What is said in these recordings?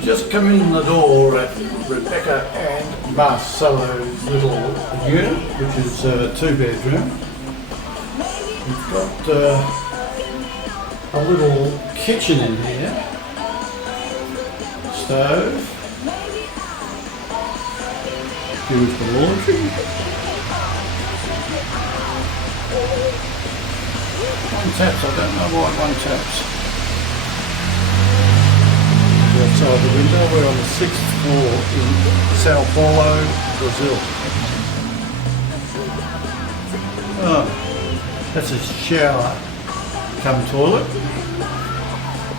Just come in the door at Rebecca and Marcelo's little unit, which is a 2-bedroom. We've got a little kitchen in here, stove, here's the laundry. One taps, I don't know why one taps. Outside the window, we're on the 6th floor in Sao Paulo, Brazil. Oh, that's a shower come toilet.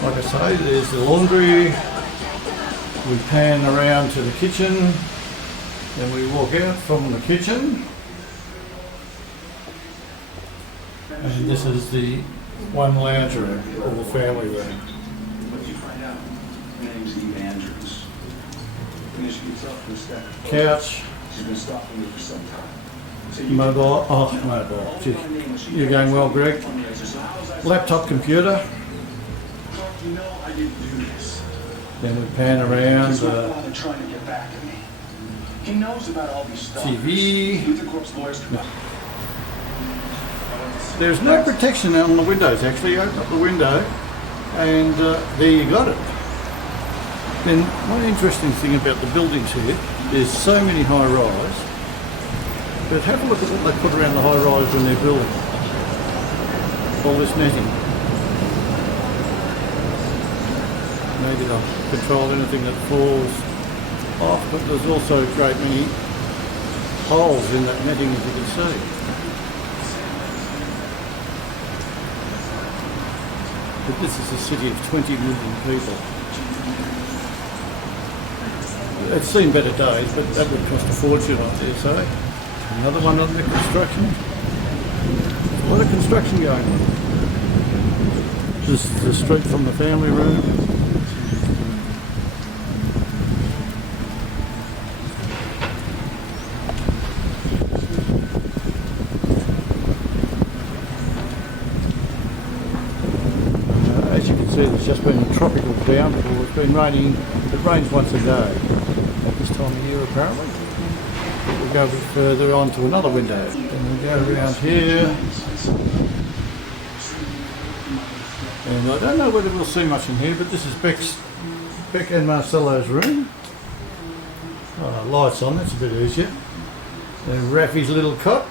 Like I say, there's the laundry. We pan around to the kitchen, then we walk out from the kitchen. And this is the one lounge room, or the family room. Couch, mobile, mobile, gee, you're going well, Greg. Laptop computer. Then we pan around, TV. There's no protection on the windows actually. Open up the window and there you got it. Then one interesting thing about the buildings here, there's so many high rise, but have a look at what they put around the high rise when they're building. All this netting. Maybe they'll control anything that falls off, but there's also a great many holes in that netting, as you can see. But this is a city of 20 million people. It's seen better days, but that would cost a fortune, I dare say. Another one under construction. There's a lot of construction going on. This is the street from the family room. As you can see, there's just been a tropical downpour. It's been raining. It rains once a day at this time of year, apparently. We'll go a bit further on to another window. And we go around here. And I don't know whether we'll see much in here, but this is Beck and Marcelo's room. Lights on, that's a bit easier. And Rafi's little cot.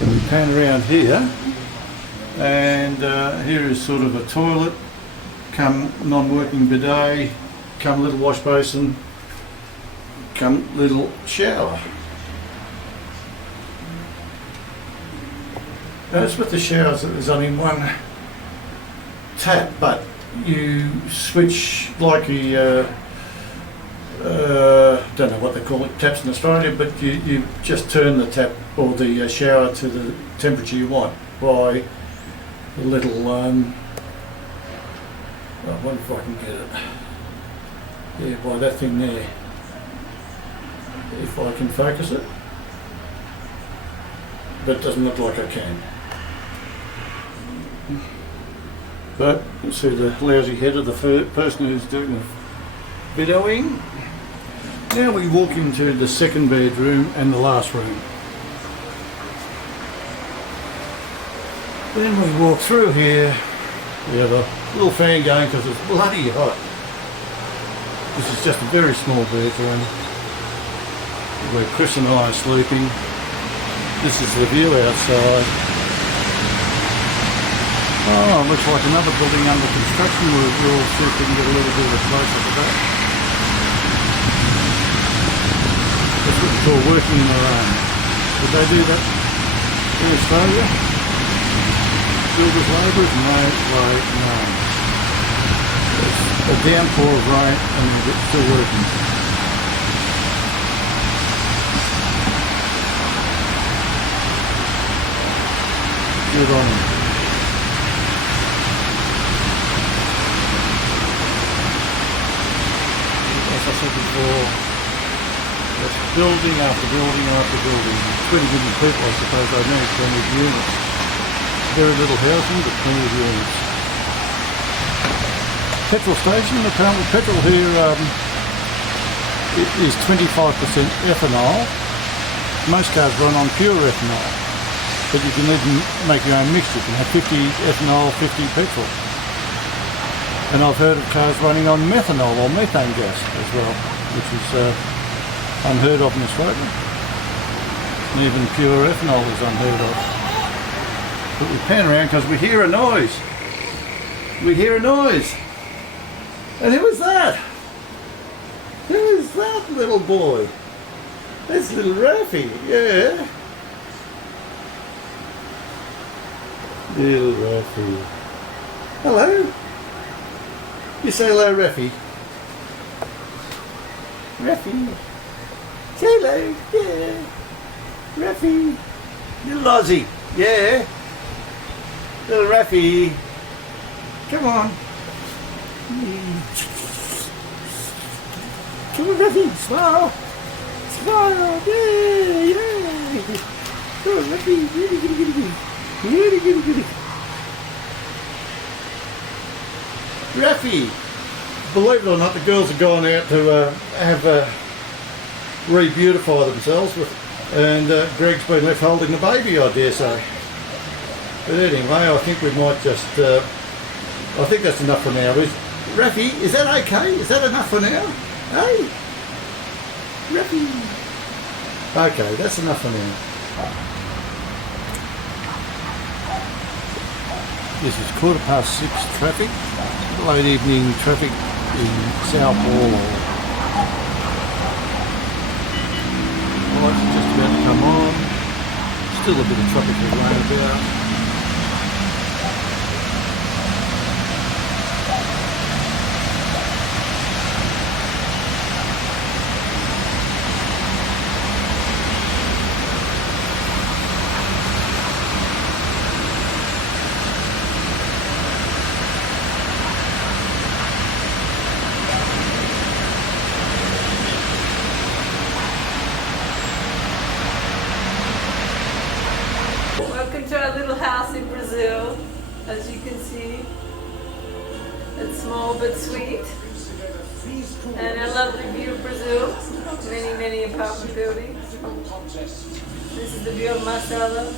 And we pan around here. And here is sort of a toilet, come non-working bidet, come little wash basin, come little shower. Notice with the showers that there's only one tap, but you switch like a, don't know what they call it, taps in Australia, but you just turn the tap or the shower to the temperature you want by the little, I wonder if I can get it. Yeah, by that thing there. If I can focus it. But it doesn't look like I can. But you see the lousy head of the person who's doing the videoing. Now we walk into the second bedroom and the last room. Then we walk through here. We have a little fan going because it's bloody hot. This is just a very small bedroom where Chris and I are sleeping. This is the view outside. Oh, looks like another building under construction. We'll see if we can get a little bit of a closer to that. That's what we call working in the rain. Did they do that in Australia? Builders labourers? No. It's a downpour of rain and they're still working. Good on them. As I said before, it's building after building after building. 20 million people, I suppose, they need 20 units. Very little housing, but plenty of units. petrol station. Apparently petrol here is 25% ethanol. Most cars run on pure ethanol, but you can even make your own mixture. You can have 50 ethanol, 50 petrol. And I've heard of cars running on methanol or methane gas as well, which is unheard of in Australia. And even pure ethanol is unheard of. But we pan around because we hear a noise. We hear a noise. And who is that? Who is that little boy? That's little Raffy, yeah. Little Raffy. Hello. You say hello, Raffy. Raffy. Say hello, yeah. Raffy. Little Aussie, yeah. Little Raffy. Come on. Come on, Raffy, smile. Smile, yeah, yeah. Come on, Raffy, goody, goody, goody, goody. Goody, goody, goody. Raffy, believe it or not, the girls have gone out to re-beautify themselves, and Greg's been left holding the baby, I dare say. But anyway, I think we might just, I think that's enough for now. Raffy, is that okay? Is that enough for now? Hey? Raffy. Okay, that's enough for now. This is 6:15 traffic, late evening traffic in Sao Paulo. Lights are just about to come on. Still a bit of traffic to run about. Welcome to our little house in Brazil. As you can see, it's small but sweet. And I love the view of Brazil. Many, many apartment buildings. This is the view of Marcelo.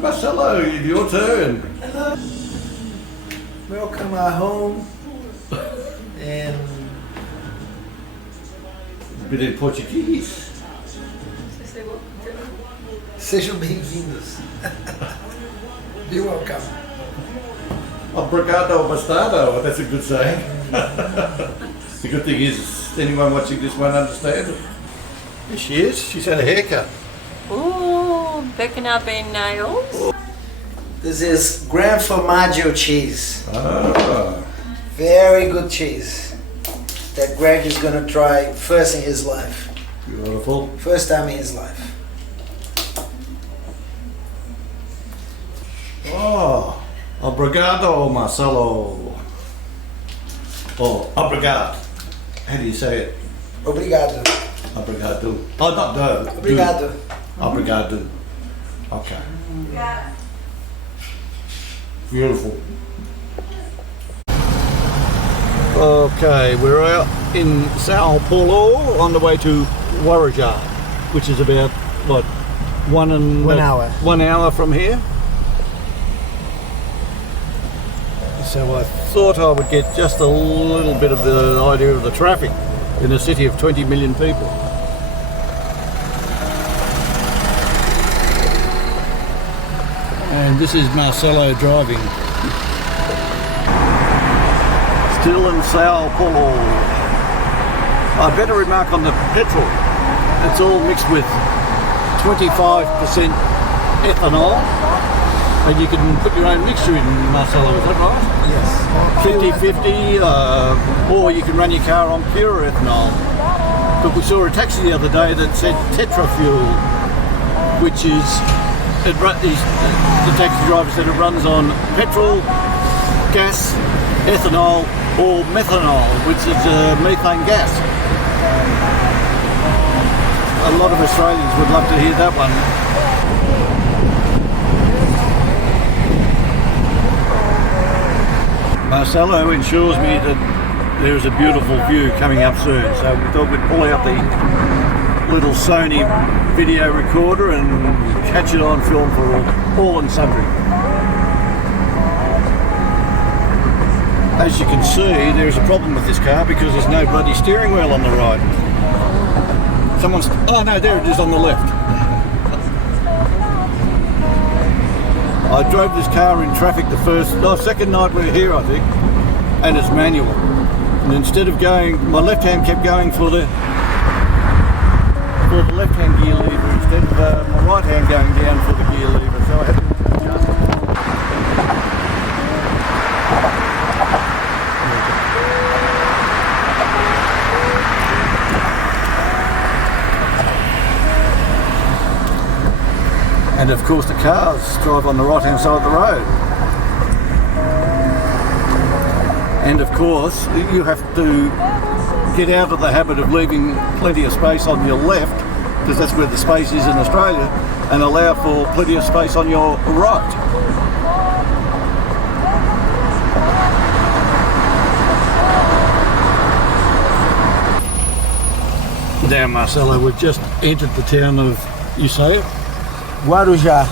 Marcelo, your turn. Hello. Welcome our home. And A bit in Portuguese. sejam bem-vindos. Be welcome. Obrigado, bastardo. That's a good saying. The good thing is, anyone watching this won't understand it. Here she is. She's had a haircut. Ooh, picking up in nails. This is Gran Formaggio cheese. Ah. Very good cheese that Greg is going to try first in his life. Beautiful. First time in his life. Oh, obrigado, Marcelo. Oh, obrigado. How do you say it? Obrigado. Obrigado. Oh, not do. Obrigado. Do. Obrigado. Okay. Beautiful. Okay, we're out in Sao Paulo on the way to Guarujá, which is about, what, 1 hour. 1 hour from here. So I thought I would get just a little bit of the idea of the traffic in a city of 20 million people. And this is Marcelo driving. Still in Sao Paulo. I better remark on the petrol. It's all mixed with 25% ethanol. And you can put your own mixture in, Marcelo, is that right? Yes. 50-50, or you can run your car on pure ethanol. But we saw a taxi the other day that said Tetrafuel, which is, the taxi driver said it runs on petrol, gas, ethanol, or methanol, which is methane gas. A lot of Australians would love to hear that one. Marcelo ensures me that there is a beautiful view coming up soon, so we thought we'd pull out the little Sony video recorder and catch it on film for all and sundry. As you can see, there is a problem with this car because there's no bloody steering wheel on the right. Oh no, there it is on the left. I drove this car in traffic the second night we were here, I think, and it's manual. And instead of going, my left hand kept going for the left hand gear lever instead of my right hand going down for the gear lever. So I had to adjust. And of course the cars drive on the right hand side of the road. And of course you have to get out of the habit of leaving plenty of space on your left, because that's where the space is in Australia, and allow for plenty of space on your right. Now Marcelo, we've just entered the town of, you say it? Guarujá,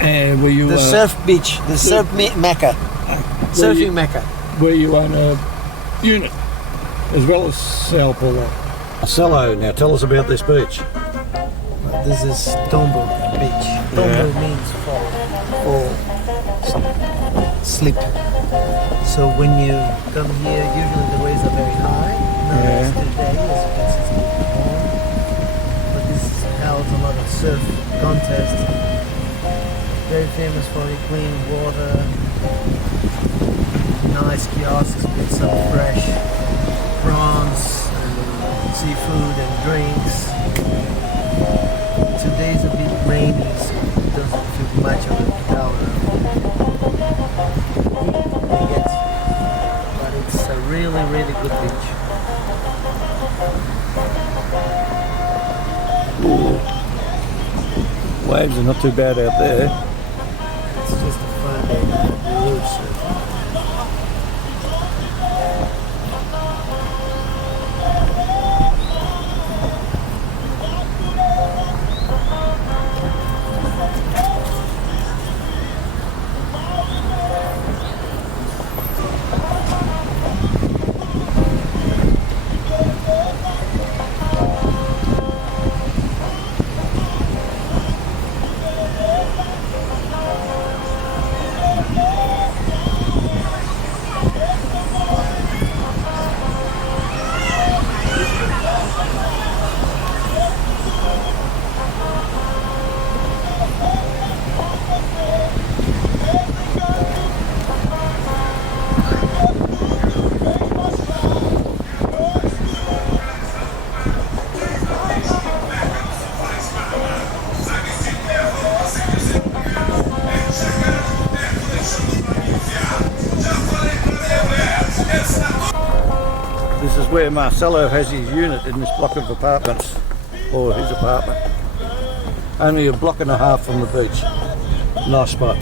And where you the surf beach, the surf mecca, surfing mecca. where you own a unit as well as Sao Paulo. Marcelo, now tell us about this beach. This is Tombo Beach. Tombo means fall, sleep. So when you come here, usually the waves are very high. Now it's today, as you can see, it's warm. But this held a lot of surf contests. Very famous for the clean water, nice kiosks with some fresh prawns, and seafood and drinks. Today's a bit rainy, so it doesn't feel much of a powder. But it's a really, really good beach. Ooh. Waves are not too bad out there. It's just a fun day. The roofs are This is where Marcelo has his unit in this block of apartments, or his apartment. Only a block and a half from the beach. Nice spot.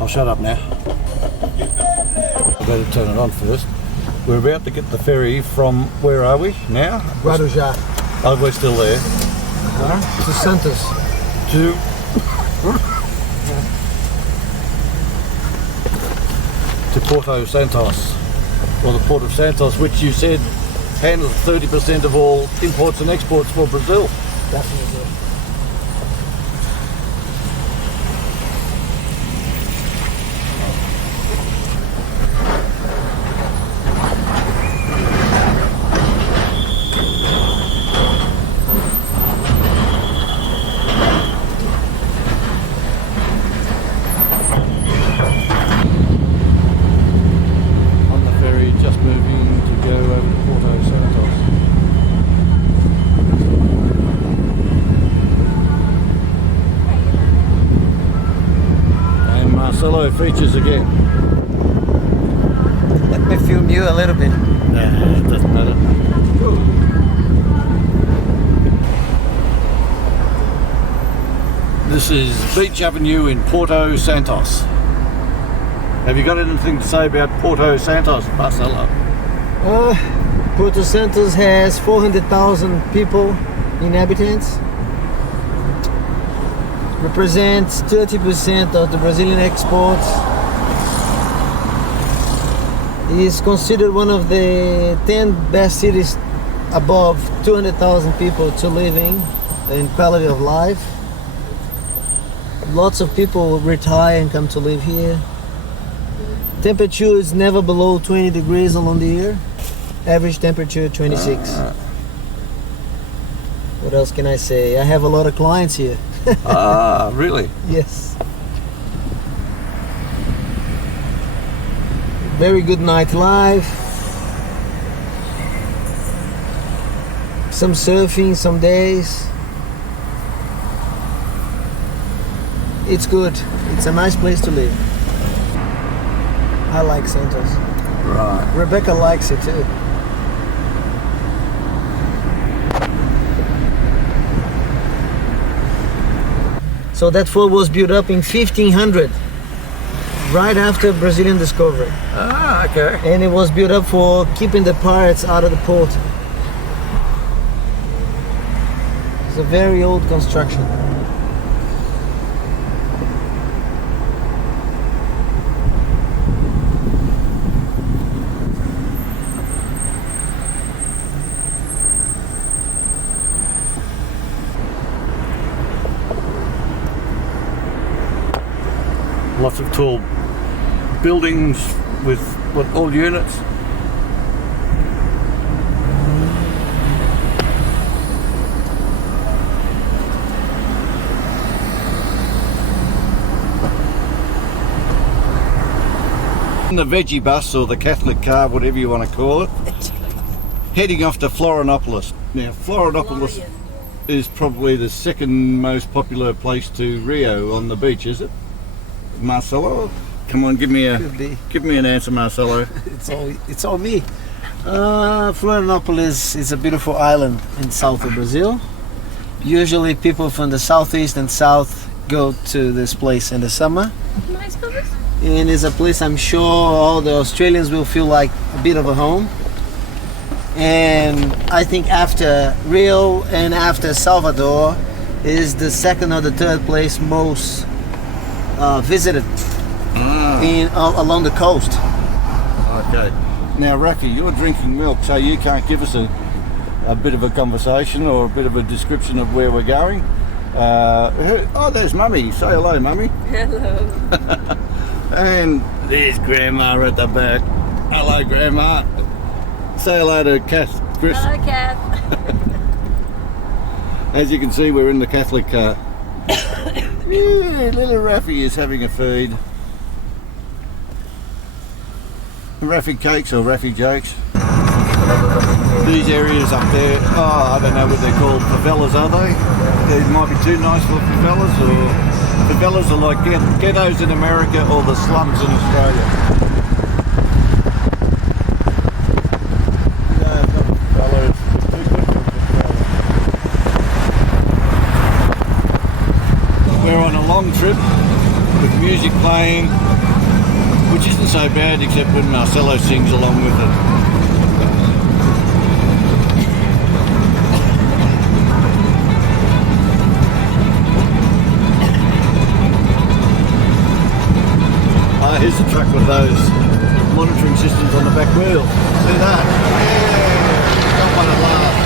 I'll shut up now. I better turn it on first. We're about to get the ferry from, where are we now? Guarujá. Oh, we're still there. To Santos. To Porto Santos, or the Port of Santos, which you said handles 30% of all imports and exports for Brazil. Definitely. On the ferry, just moving to go over to Porto Santos. And Marcelo features again. Let me film you a little bit. Nah, it doesn't matter. This is Beach Avenue in Porto Santos. Have you got anything to say about Porto Santos, Marcelo? Porto Santos has 400,000 people, inhabitants. Represents 30% of the Brazilian exports. It is considered one of the 10 best cities above 200,000 people to live in quality of life. Lots of people retire and come to live here. Temperature is never below 20 degrees along the year. Average temperature 26. What else can I say? I have a lot of clients here. Ah, really? Yes. Very good nightlife. Some surfing, some days. It's good. It's a nice place to live. I like Santos. Right. Rebecca likes it too. So that fort was built up in 1500, right after Brazilian discovery. Ah, okay. And it was built up for keeping the pirates out of the port. It's a very old construction. Lots of tall buildings with what, all units. The veggie bus or the Catholic car, whatever you want to call it, heading off to Florianopolis. Now, Florianopolis is probably the second most popular place to Rio on the beach, is it? Marcelo, come on, give me an answer, Marcelo. It's all me. Florianopolis is a beautiful island in south of Brazil. Usually people from the southeast and south go to this place in the summer. And it's a place I'm sure all the Australians will feel like a bit of a home. And I think after Rio and after Salvador is the second or the third place most visited along the coast. Okay. Now, Rafi, you're drinking milk, so you can't give us a bit of a conversation or a bit of a description of where we're going. Oh, there's Mummy. Say hello, Mummy. Hello. And there's Grandma at the back. Hello, Grandma. Say hello to Kath, Chris. Hello, Kath. As you can see, we're in the Catholic car. Yeah, little Rafi is having a feed. Rafi cakes or Rafi jokes. These areas up there, I don't know what they're called. Favelas, are they? They might be too nice for favelas, or favelas are like ghettos in America or the slums in Australia. We're on a long trip with music playing, which isn't so bad except when Marcelo sings along with it. Here's the truck with those monitoring systems on the back wheel. See that? Yeah! Don't want to laugh.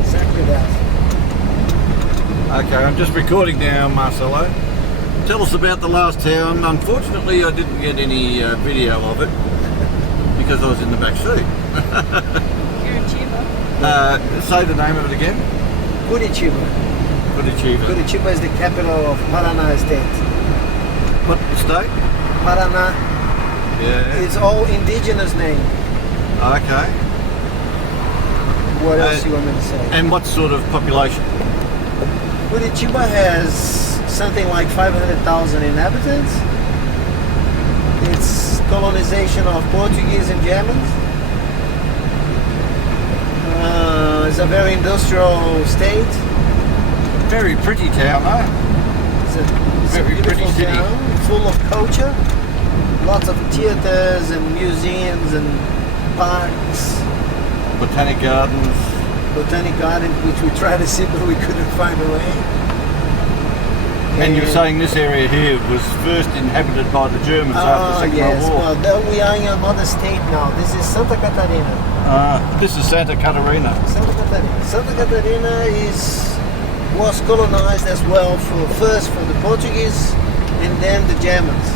Exactly that. Okay, I'm just recording now, Marcelo. Tell us about the last town. Unfortunately, I didn't get any video of it because I was in the back seat. Curitiba. Say the name of it again. Curitiba. Curitiba. Curitiba is the capital of Paraná state. What state? Paraná. Yeah. It's all indigenous name. Okay. What else you want me to say? And what sort of population? Curitiba has something like 500,000 inhabitants. It's colonization of Portuguese and Germans. It's a very industrial state. Very pretty town, huh? It's a Very pretty beautiful city. town, full full of culture. Lots of theaters and museums and parks. Botanic Gardens. Botanic Garden, which we tried to see but we couldn't find a way. And you're saying this area here was first inhabited by the Germans after the Second yes. World War? Well, then we are in another state now. This is Santa Catarina. This is Santa Catarina. Santa Catarina. Santa Catarina was colonized as well first for the Portuguese and then the Germans.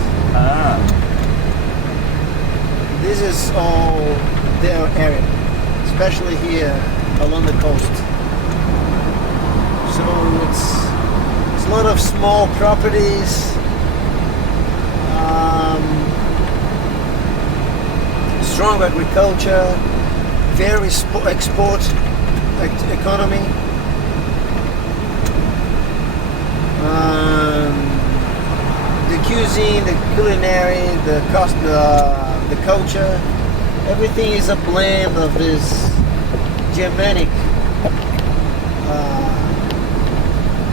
This is all their area, especially here along the coast. So it's a lot of small properties. Strong agriculture, very export economy. The cuisine, the culinary, the culture, everything is a blend of this Germanic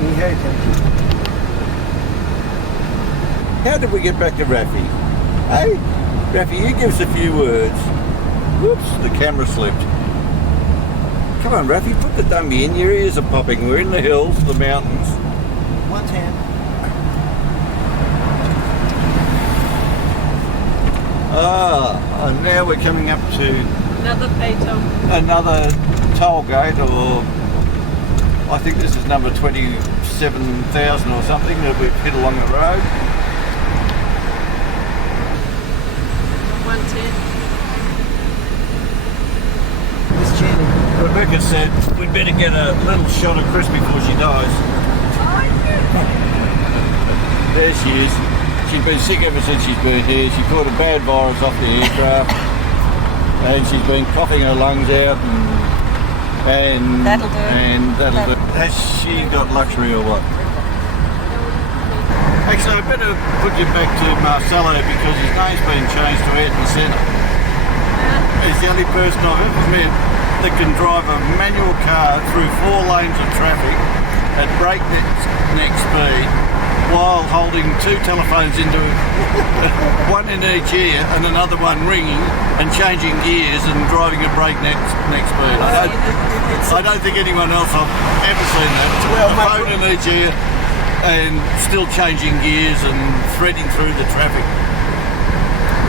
inheritance. How did we get back to Rafi? Hey, Rafi, you give us a few words. Whoops, the camera slipped. Come on, Rafi, put the dummy in. Your ears are popping. We're in the hills, the mountains. 110. And now we're coming up to Another payton. another toll gate, or I think this is number 27,000 or something that we've hit along the road. 110. Miss Jenny. Rebecca said we'd better get a little shot of Chris before she dies. There she is. She's been sick ever since she's been here. She caught a bad virus off the aircraft, and she's been coughing her lungs out, and That'll do. that'll do. Has she got luxury or what? Actually, I better put you back to Marcelo because his name's been changed to Ayrton Senna. He's the only person I've ever met that can drive a manual car through 4 lanes of traffic at breakneck speed while holding 2 telephones into one in each ear and another one ringing and changing gears and driving at breakneck speed. I don't think anyone else I've ever seen that. Well, a phone in each ear and still changing gears and threading through the traffic.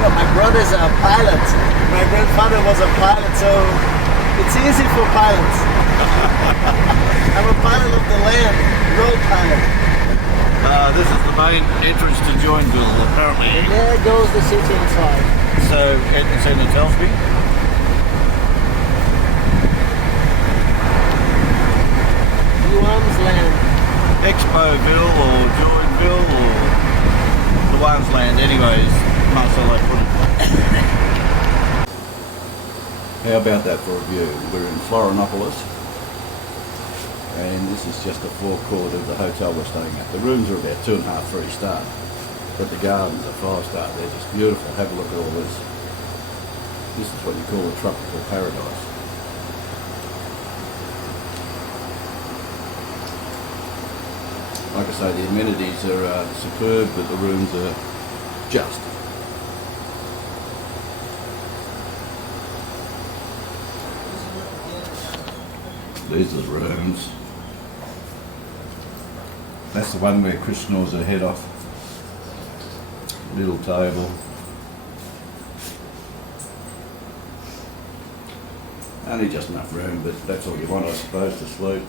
Well, my brothers are pilots. My grandfather was a pilot, so it's easy for pilots. I'm a pilot of the land, road pilot. This is the main entrance to Joinville, apparently. And there goes the city inside. So, Ayrton Senna tells me. Yuan's land. Expoville or Joinville or the one's land, anyways. Marcelo put it. How about that for a view? We're in Florianopolis, and this is just a forecourt of the hotel we're staying at. The rooms are about 2.5, 3 star, but the gardens are 5 star. They're just beautiful. Have a look at all this. This is what you call a tropical paradise. Like I say, the amenities are superb, but the rooms are just. These are the rooms. That's the one where Chris snores her head off. Little table. Only just enough room, but that's all you want, I suppose, to sleep.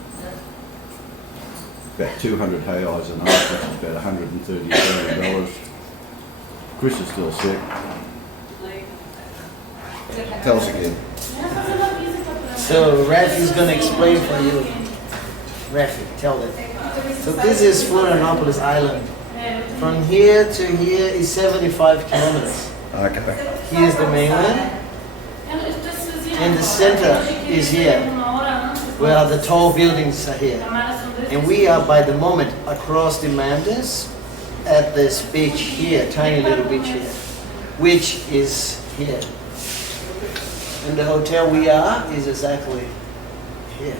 About 200 hay eyes a night, which is about $130. Chris is still sick. Tell us again. So Rafi's gonna explain for you. Rafi, tell them. So this is Florianopolis Island. From here to here is 75 kilometers. Okay. Here's the mainland. And the center is here, where the tall buildings are here. And we are, by the moment, across the mountains at this beach here, tiny little beach here, which is here. And the hotel we are is exactly here.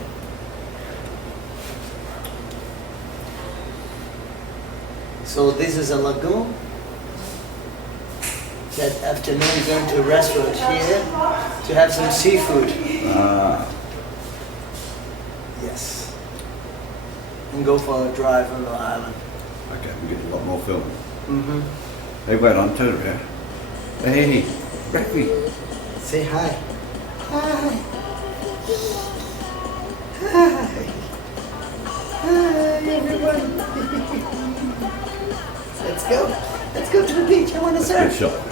So this is a lagoon, that afternoon going to a restaurant here to have some seafood. Ah, Yes. And go for a drive on the island. okay, we get a lot more filming. Mm-hmm. Hey, wait on, turn around. Hey, Rafi. Say hi. Hi. Hi. Hi, everyone. Let's go. Let's go to the beach. I want to Good surf. shot.